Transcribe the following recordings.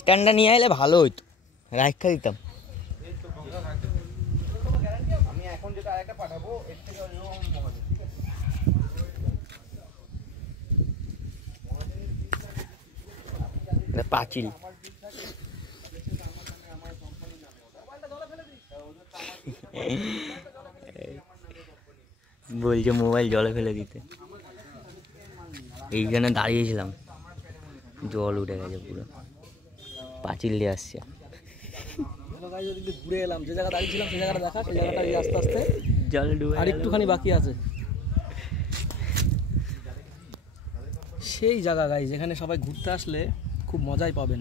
স্ট্যান্ডটা নিয়ে এলে ভালো হইতো, রাখা দিতাম। আমি এখন যেটা আরেকটা পাঠাবো এর থেকে পাঁচিল বলছে মোবাইল জলে ফেলে দিতে। এইখানে দাঁড়িয়েছিলাম, জল উঠে গেছে পুরো, পাঁচিল দিয়ে আসছে। ঘুরে এলাম, যে জায়গা দাঁড়িয়েছিলাম সেই জায়গাটা দেখা, সেই জায়গাটা আস্তে আস্তে জল ডুবে আর একটুখানি বাকি আছে। সেই জায়গা গাইজ, যেখানে সবাই ঘুরতে আসলে খুব মজাই পাবেন।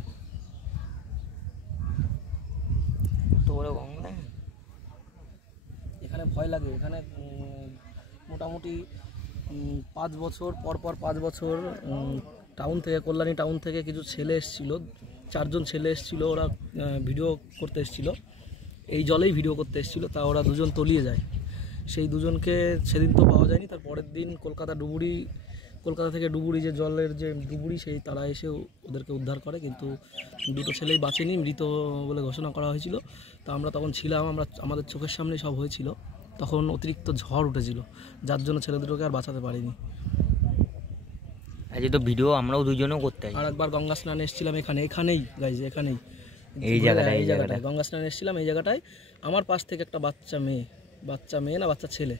এখানে ভয় লাগে, এখানে মোটামুটি 5 বছর পর 5 বছর টাউন থেকে, কল্যাণী টাউন থেকে কিছু ছেলে এসেছিলো, 4 জন ছেলে এসেছিলো। ওরা ভিডিও করতে এসেছিলো, এই জলেই ভিডিও করতে এসেছিলো। তা ওরা 2 জন তলিয়ে যায়। সেই 2 জনকে সেদিন তো পাওয়া যায়নি। তার পরের দিন কলকাতা থেকে ডুবুরি, যে জলের যে ডুবুরি, সেই তারা এসে ওদেরকে উদ্ধার করে। কিন্তু 2টো ছেলেই বাঁচেনি, মৃত বলে ঘোষণা করা হয়েছিল। তা আমরা তখন ছিলাম, আমাদের চোখের সামনে সব হয়েছিল। তখন অতিরিক্ত ঝড় উঠেছিল, যার জন্য ছেলে দুটোকে আর বাঁচাতে পারিনি। আজ তো ভিডিও আমরাও 2 জনও করতে। আর একবার গঙ্গা স্নানে এসেছিলাম, এখানেই গাইজ, এখানেই এই জায়গাটায় গঙ্গা স্নানে এসেছিলাম। এই জায়গাটায় আমার পাশ থেকে একটা বাচ্চা মেয়ে না বাচ্চা ছেলে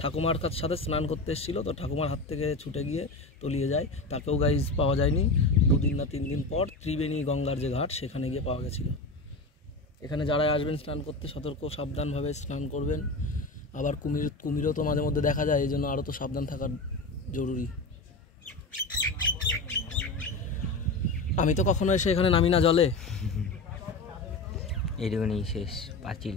ঠাকুমার সাথে স্নান করতে এসেছিলো। তো ঠাকুমার হাত থেকে ছুটে গিয়ে তলিয়ে যায়। তাকেও গাইজ পাওয়া যায়নি। 2 দিন না 3 দিন পর ত্রিবেণী গঙ্গার যে ঘাট, সেখানে গিয়ে পাওয়া গেছিলো। এখানে যারা আসবেন স্নান করতে, সতর্ক সাবধানভাবে স্নান করবেন। আবার কুমিরও তো মাঝে মধ্যে দেখা যায়, এই জন্য আরও তো সাবধান থাকা জরুরি। আমি তো কখনো এসে এখানে নামি না জলে। এইটুকুনি শেষ পাঁচিল।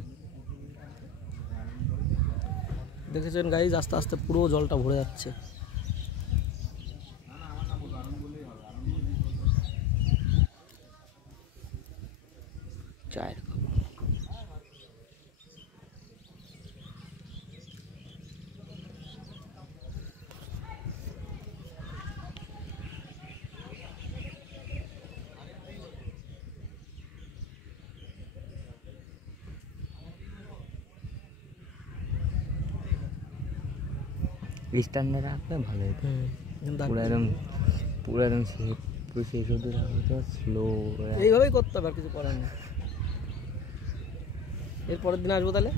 দেখেছেন গাইজ, আস্তে আস্তে পুরো জলটা ভরে যাচ্ছে। চায়ের স্ট্যান্ডে রাখলে ভালো হতো। পুরো একদম শেষ হতে রাখতো, স্লো এইভাবেই করতে হবে, আর কিছু করার নেই। এরপরের দিন আসবো তাহলে,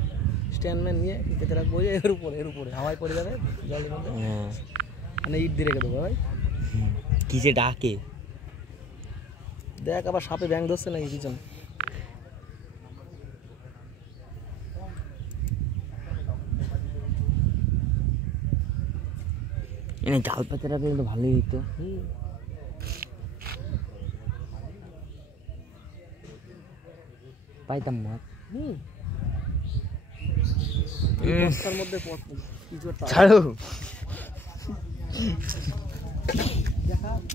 স্ট্যান্ডম্যান নিয়ে পেতে রাখবো এর উপরে হাওয়ায় পড়ে যাবে জলের মধ্যে, মানে ইট দিয়ে রেখে দেবো ভাই। কি যে ডাকে দেখ, আবার সাপে ব্যাং ধরছে নাকি পিছনে। এনে জাল পাতে রাখলে তো ভালোই হতো। পাইতাম মাছ। বস্তার মধ্যে কিছু ছাড়ো।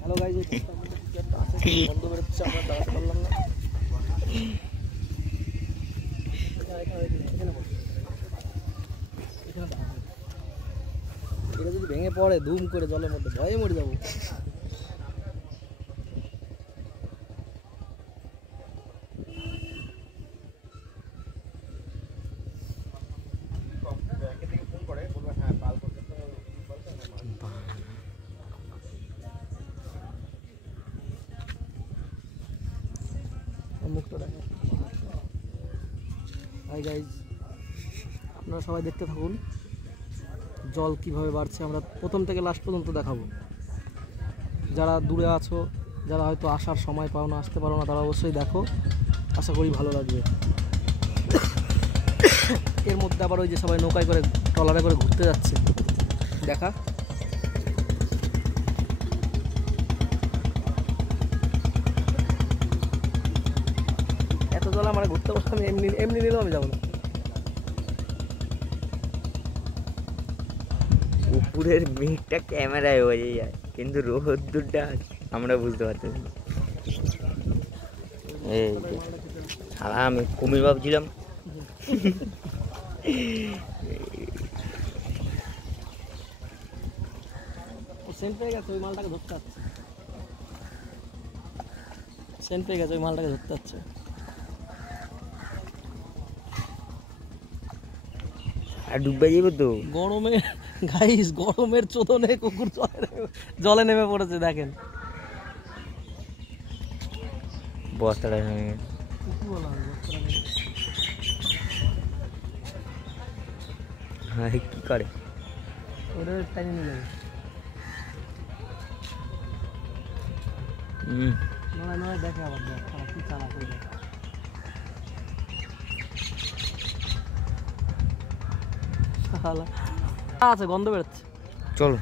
হ্যালো গাইজ, বন্ধ বেরোচ্ছে, আমরা দাঁড়াতে পারলাম না। এটা যদি ভেঙে পড়ে ধুম করে জলের মধ্যে, ভয়ে মরে যাবো। মুখটা দেখো। হাই গাইজ, আপনারা সবাই দেখতে থাকুন জল কিভাবে বাড়ছে। আমরা প্রথম থেকে লাস্ট পর্যন্ত দেখাবো। যারা দূরে আছো, যারা হয়তো আসার সময় পাও না, আসতে পারো না, তারা অবশ্যই দেখো, আশা করি ভালো লাগবে। এর মধ্যে আবার ওই যে সবাই নৌকায় করে, ট্রলারে করে ঘুরতে যাচ্ছে, দেখা। এত জল আমার ঘুরতে বসে, আমি এমনি নিলেও আমি যাবো না। উপরের মেঘটা ক্যামেরায় বোঝা যায়, কিন্তু রোদ্দুরটা আমরা বুঝতে পারছি। এই সারা আমি কুমির ভাবছিলাম। সেন্ট পেয়ে গেছে, ওই মালটাকে ধরতে যাচ্ছে। সেন্ট পেয়ে গেছে, ওই মালটাকে ধরতে যাচ্ছে। আর ডুববে যাবো তো। গরমে গাইস, গরমের চোদনে কুকুর জলে নেমে পড়েছে দেখেন। বস্তাটা ভেঙে গেছে। কি বলা হয় হ্যাঁ কি করে ওটা টাইম নিয়ে যাবে। নয় নয় দেখে আবার দেখ কি চালা করে দেখ। আছে গন্ধ বেরোচ্ছে। চলো।